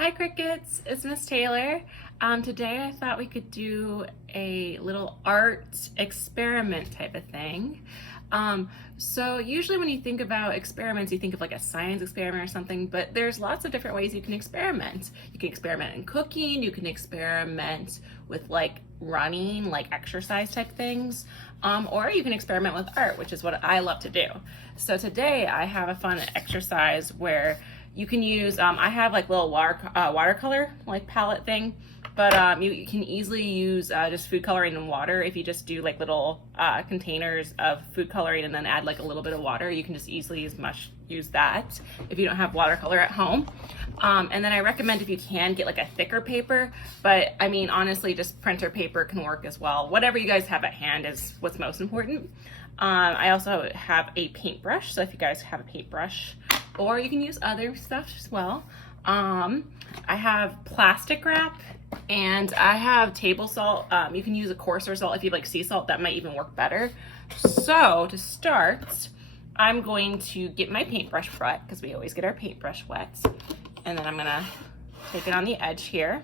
Hi Crickets, it's Miss Taylor. Today I thought we could do a little art experiment type of thing. So usually when you think about experiments, you think of like a science experiment or something, but there's lots of different ways you can experiment. You can experiment in cooking, you can experiment with like running, like exercise type things, or you can experiment with art, which is what I love to do. So today I have a fun exercise where you can use, I have like little watercolor like palette thing, but you can easily use just food coloring and water. If you just do like little containers of food coloring and then add like a little bit of water, you can just easily use that if you don't have watercolor at home. And then I recommend, if you can, get like a thicker paper, but I mean honestly just printer paper can work as well. Whatever you guys have at hand is what's most important. I also have a paintbrush, so if you guys have a paintbrush, or you can use other stuff as well. I have plastic wrap and I have table salt. You can use a coarser salt if you like sea salt, that might even work better. So to start, I'm going to get my paintbrush wet, because we always get our paintbrush wet. And then I'm gonna take it on the edge here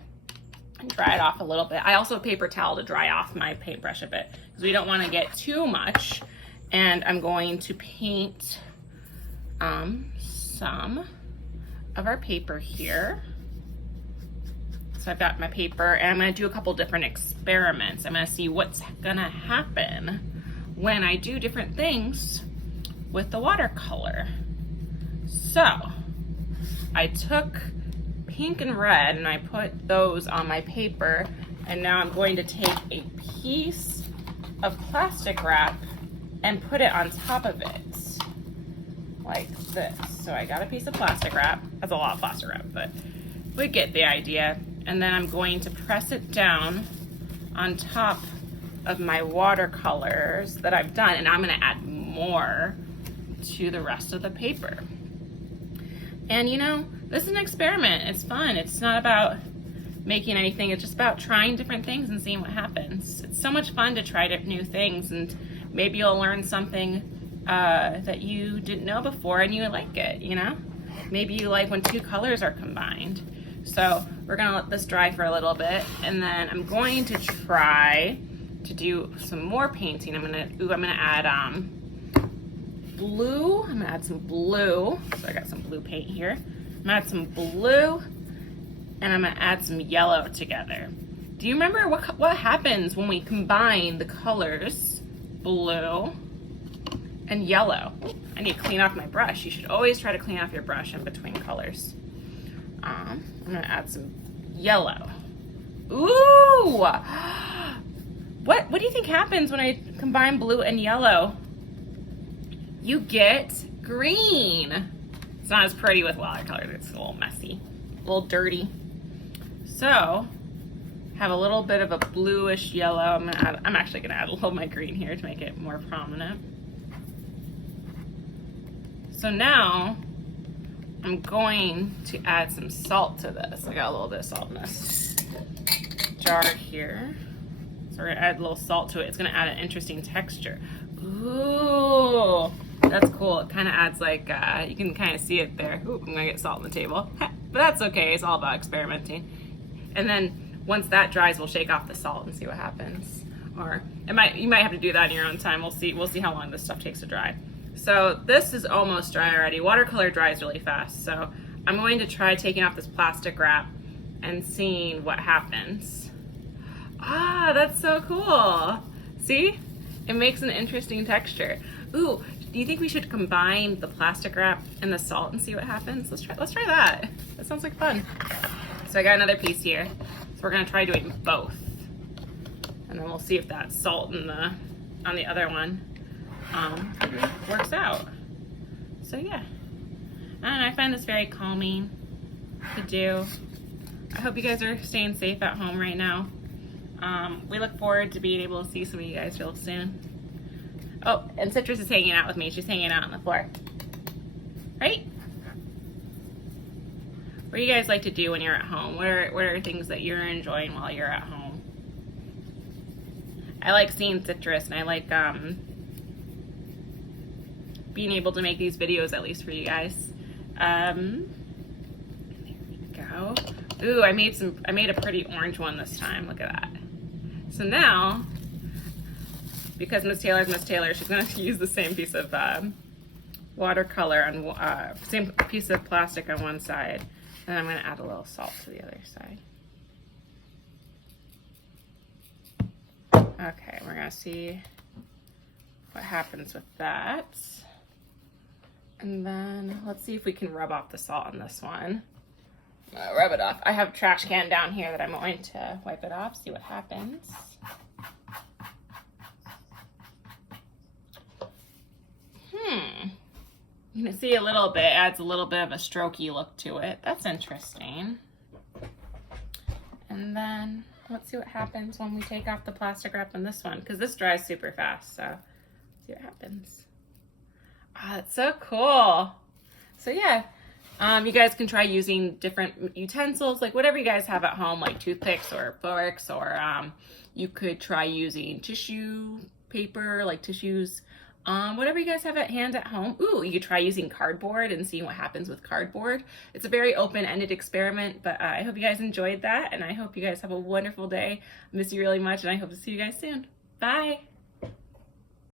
and dry it off a little bit. I also have a paper towel to dry off my paintbrush a bit, because we don't want to get too much. And I'm going to paint some of our paper here. So I've got my paper, and I'm going to do a couple different experiments. I'm going to see what's going to happen when I do different things with the watercolor. So I took pink and red and I put those on my paper, and now I'm going to take a piece of plastic wrap and put it on top of it like this. So I got a piece of plastic wrap. That's a lot of plastic wrap, but we get the idea. And then I'm going to press it down on top of my watercolors that I've done, and I'm going to add more to the rest of the paper. And you know, this is an experiment. It's fun. It's not about making anything. It's just about trying different things and seeing what happens. It's so much fun to try new things, and maybe you'll learn something that you didn't know before and you like it, you know? Maybe you like when two colors are combined. So we're gonna let this dry for a little bit, and then I'm going to try to do some more painting. I'm gonna add blue. I'm gonna add some blue. So I got some blue paint here. I'm gonna add some blue, and I'm gonna add some yellow together. Do you remember what happens when we combine the colors blue and yellow? I need to clean off my brush. You should always try to clean off your brush in between colors. I'm gonna add some yellow. Ooh! What do you think happens when I combine blue and yellow? You get green. It's not as pretty with watercolors. It's a little messy, a little dirty. So have a little bit of a bluish yellow. I'm actually gonna add a little of my green here to make it more prominent. So now I'm going to add some salt to this. I got a little bit of salt in this jar here. So we're gonna add a little salt to it. It's gonna add an interesting texture. Ooh, that's cool. It kind of adds like, you can kind of see it there. Ooh, I'm gonna get salt on the table. But that's okay, it's all about experimenting. And then once that dries, we'll shake off the salt and see what happens. Or you might have to do that in your own time. We'll see how long this stuff takes to dry. So this is almost dry already. Watercolor dries really fast. So I'm going to try taking off this plastic wrap and seeing what happens. Ah, that's so cool. See? It makes an interesting texture. Ooh, do you think we should combine the plastic wrap and the salt and see what happens? Let's try that. That sounds like fun. So I got another piece here. So we're gonna try doing both. And then we'll see if that salt on the other one works out. So yeah, and I find this very calming to do. I hope you guys are staying safe at home right now. We look forward to being able to see some of you guys real soon. Oh, and Citrus is hanging out with me. She's hanging out on the floor. Right? What do you guys like to do when you're at home? What are things that you're enjoying while you're at home? I like seeing Citrus, and I like being able to make these videos, at least for you guys. There we go. Ooh, I made a pretty orange one this time. Look at that. So now, because Miss Taylor, she's going to use the same piece of watercolor on same piece of plastic on one side, and I'm going to add a little salt to the other side. Okay, we're going to see what happens with that. And then let's see if we can rub off the salt on this one. Rub it off. I have a trash can down here that I'm going to wipe it off, see what happens. You can see a little bit, adds a little bit of a strokey look to it. That's interesting. And then let's see what happens when we take off the plastic wrap on this one, because this dries super fast, so see what happens. Oh, that's so cool. So yeah, you guys can try using different utensils, like whatever you guys have at home, like toothpicks or forks, or you could try using tissue paper, like tissues, whatever you guys have at hand at home. Ooh, you could try using cardboard and seeing what happens with cardboard. It's a very open-ended experiment, but I hope you guys enjoyed that, and I hope you guys have a wonderful day. I miss you really much, and I hope to see you guys soon. Bye.